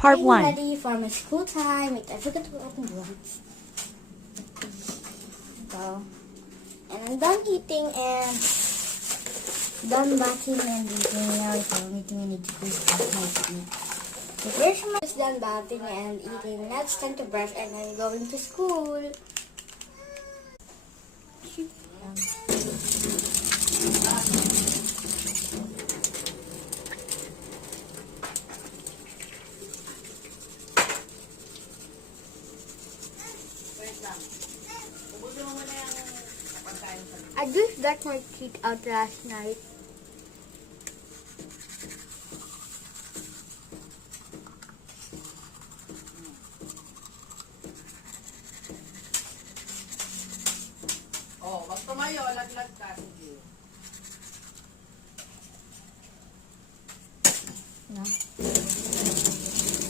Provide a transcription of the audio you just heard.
Part I'm 1. ready for my school time. Wait, I forgot to open the lights. So, and I'm done eating and done bathing and eating. Now it's the only thing I need to do is brush my teeth. So where's my just done bathing and eating. Now it's time to brush and I'm going to school. I just got my teeth out last night. Oh, wag tumayo, laglag ka.